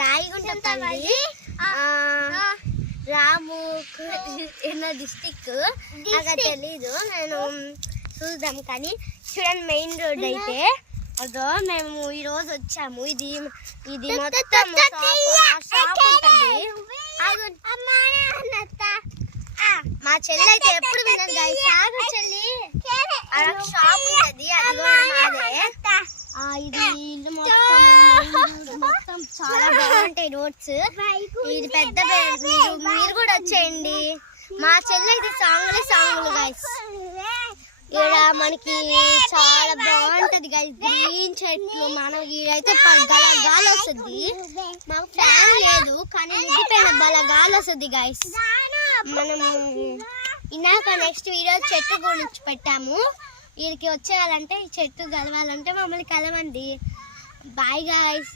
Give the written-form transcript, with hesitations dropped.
రాయగుంటపల్లి రాము district నాకు తెలీదు. నేను చూద్దాం కానీ చూడండి మెయిన్ రోడ్ అయితే అదో మేము ఈ రోజు వచ్చాము. ఇది మొత్తం షాప్ ఉంటుంది. మా చెల్లి అయితే ఎప్పుడు వినదు గాయ్స్. సాగు చెల్లి షాప్ ఉంటుంది, అది కూడా మాదే. ఇది ఇల్లు మొత్తం చాలా బాగుంటాయి రోడ్స్. ఇది పెద్ద మీరు కూడా వచ్చేయండి. మా చెల్లి ఇది సాంగులు గాయ్స్. ఇక్కడ మనకి చాలా బాగుంటది గాయ్స్, గ్రీన్ చెట్లు. మనం ఇదైతే గాలి వస్తుంది. మాకు ఫ్యాన్ లేదు కానీ ముగ్గిపోయిన బల గాలి వస్తుంది గాయ్స్. మనం ఇన్నాక నెక్స్ట్ వీడియో చెట్టు గురించి పెట్టాము. వీడికి వచ్చేయాలంటే ఈ చెట్టు కలవాలంటే మమ్మల్ని కలవండి. Bye guys.